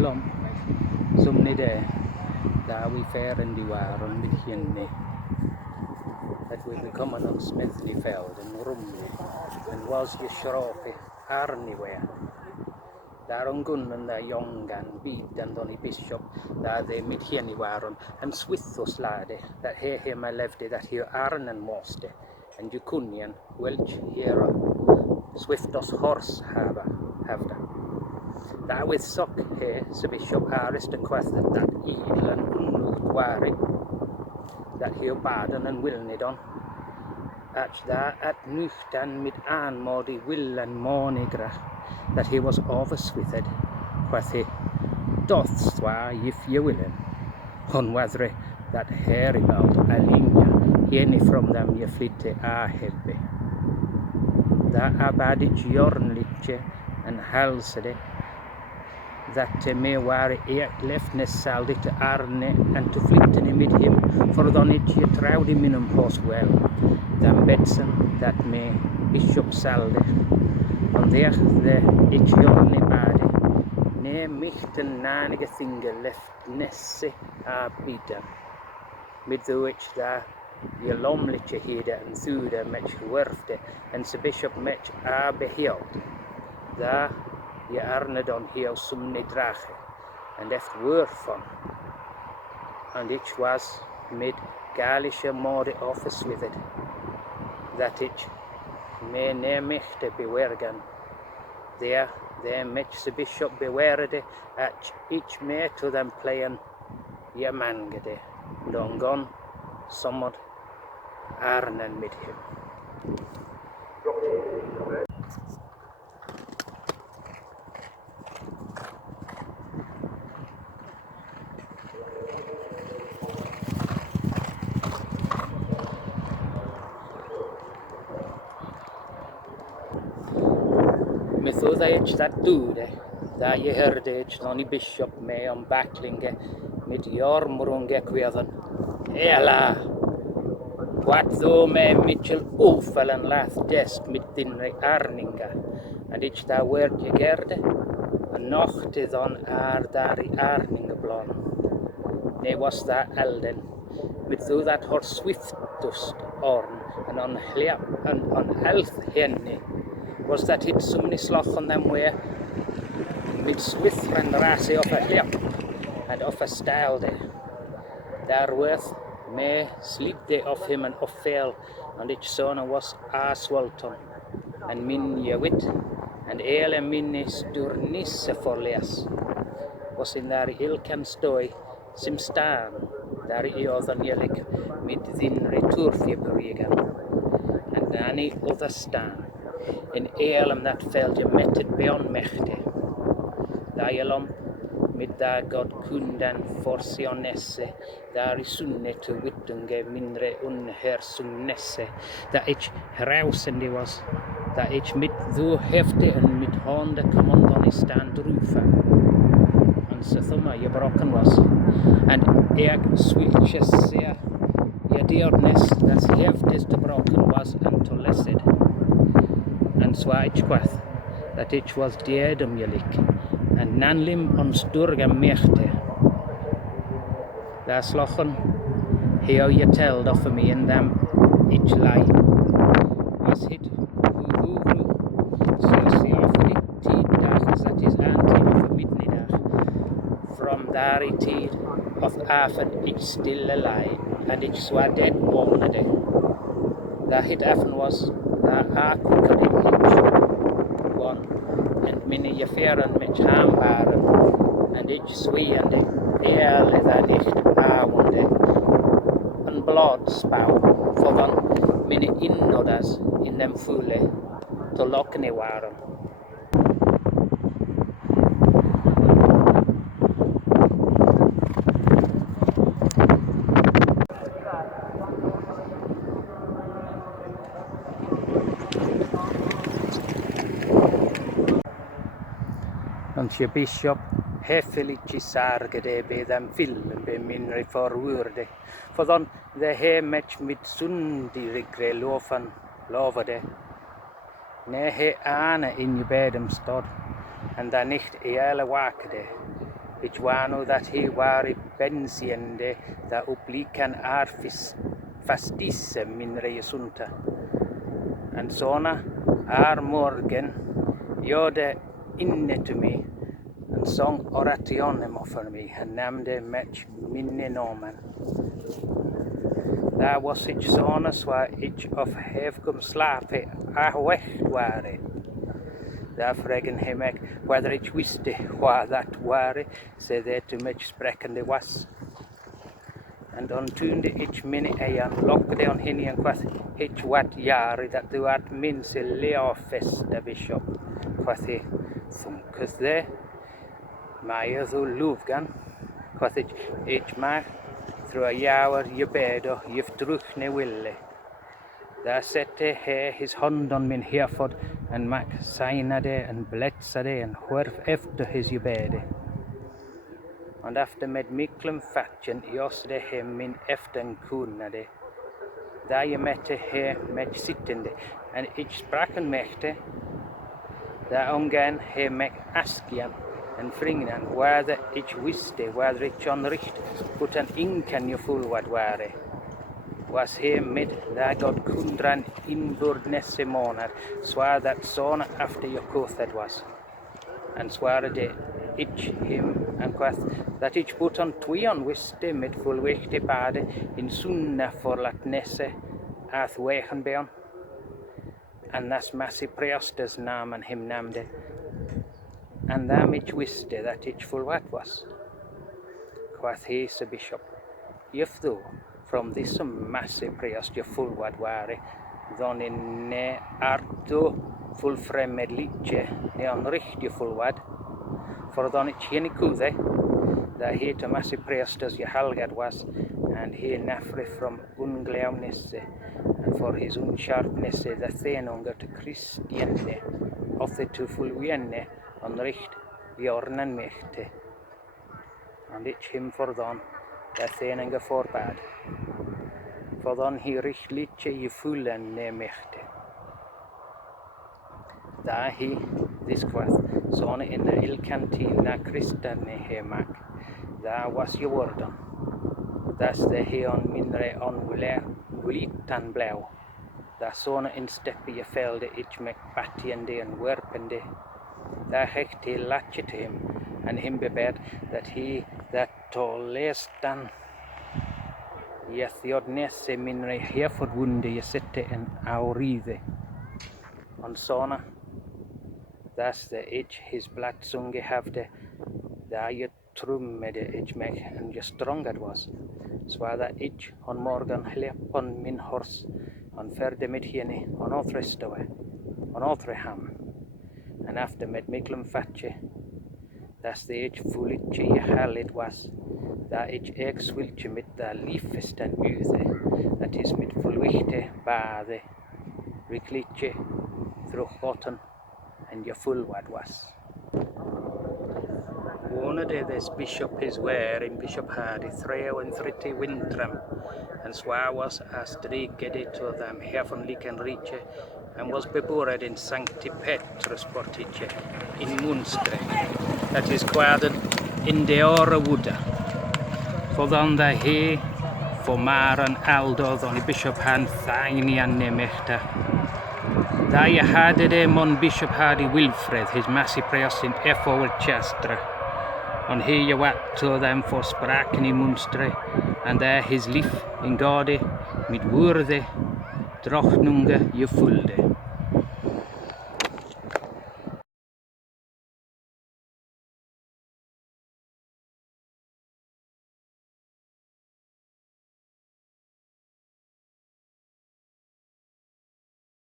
yelom sumni de da we fair and diwar on mit hinne that we become on Smithny Feld and Rumney and was je schrofe Arnywhere daar on gun and the young and Bede and Donny Bishop daar they mit hinne waren and swithos lade that he my lefty that here Arn and moste and you kunnian welch here swiftos horse have that with sock here so Bishop Arist and quest that eel and unnut wari that here baden and wilnidon at that at nuchten mit aanmodi will and monigra that he was overswithed quath he doth swa if you willen on whether that Herebald alinia any from them ye flitte a hebbe that abadit jornliche and halsede that me ware leftness saldi to Arne and to flitten with him for then it ye trouwde minum hos well dan betsen that me Bishop salde on there the it jorne bade ne michten nanige thinge leftnesse a Bede mit the which there je lomliche hede and thude mech werfte and the Bishop mech a behield there je Arne don heel sumne drache and eft wurfon and it was mid Galische mode office with it that it me ne mechte bewergen there mech the Bishop bewerde at each me to them playen je mangede don gone somewhat Arnen mit him me thought that dude that je hörde ich Donny Bishop me om backlinge mit jormrunge kvedan ela what though me Mitchell ofelen lath desk mit dinre arninga and ich da word je gerde and nochte dan dari arninga blon ne was that elden with though that hor swiftust orn and on hliap and on health henne was that it sumni sloch on them where mid swift and rasse of a hliap and of a stalde there worth me slidde of him and of fail and each son was aswalton and min wit and ele minne sturnisse forles was in there ilken stoi sim stan there I other jelik mit din returfje beregen and any other stan in elem that fell je metted beyond mechte daelom mit da God kundan forsionesse där I sunne to wittunge mindre unhersumnesse that ich herausende was that ich mit du hefte and mit honda commandon I stand rufa and so thumma je broken was and switches sehr je dearness that heftes to broken was and to lesed and so ich quath that it was deadum jelik and nanlim on sturga mechte daar slochen heel je telled of me in them each lie was hit who so see of the tid that is anti of midnight from there tid of afen each still alive and each swar dead on the day that hit afen was a quicker one and many je feren met haambaren and each sweende eerle that echt avonde and blood spout for dan many innodas in them fule to lockne waren and she Bishop hefelici sargede be them filmen be minre forwurde for dan the he match mit sundi regre lofan lovade ne he ane in je bedem stod and da nicht eele wakede ich wano that he var I bensiende da uplikan fastisse min resunta. And såna morgen gjorde inne till mig en sång orationen för mig. Han nämnde match minne nomen. Där was ich såna så ich of hevgum slape vächt vare. Där frågan hemek whether ich visste vad det var, så det till mig spräckande was. And on tunde ich minne ejan lockade on hinien quath ich wat jari that du at minse leo festa bishop quath he funkus there Maia zo lufgan quath ich mag through a hour je bedo you've druch ne wille. There sette he his hand on min herford and mac signade and bletsade and wherf efter his je bede. And after med miklum fatchen josde he min eften kunade. Där je mette he med sittende, and ich sprachen möchte, där omgång he med askian and fringnan, whether ich visste, whether ich onricht, utan inkan ju full vad vare. Was he med där god kundran inburdnesse månad, svar that såna after your kothed was. And svarade ich him and quath that ich put on twion wiste med fullvächte bade in sunna forlatnesse ath wegenbeon. And das massi priesters namen him namde. And them ich wiste that ich full what was. Quath he the bishop, if thou from this massi priest your full what ware, then in ne arto full fremmed liche, ne onricht your full what. For then ich hini kude, that he to massi priesters je halgad was, and he nafre from unglaumnesse, and for his unsharpnesse the thenunga to Christianne, of the to fulvienne, onricht bjornen mechte. And ich him for then, the thenunga forbad. For then he richt liche je fullen ne mechte. Där he, this quath, såna in the ilkantina kristne hemak, där was ju worden. That's the he on minre on vulitan blau. Där såna in steppe je fälde ich mek battiende and werpende. Där hecht he latche to him, and him bebed that he that tollestan jethjodnesse minre herford wunde je sitte en auride. On såna that's the itch his blatsunge havde, där je trummede itch meg and je strongad was. Swa that itch on morgan hlepon min hors, on ferde med hene, on othre stowe, on othre ham. And after med miklum fatche, that's the itch fulitche je hal it was, that itch ex wilche mit da liefest and uthe, that is mit fulwichte bade, riklitche, through cotton, and your full what was. One of this bishop is where in Bishop Hardy 33 wintram, and swa was as strigede to them heavenly can reach, and was bebored in Sancti Petrus portice in Munstre, that is quaden in de ora wooda. For then the he for Maran Aldo on Bishop Han Thini and Nemechta. Där je hade det mon Bishop Hardy Wilfred, his massy priest in Chester. On he je wat to them for spraken in Munstre, and there his lief in Gade, mit wurde, drochtnunge je fulde.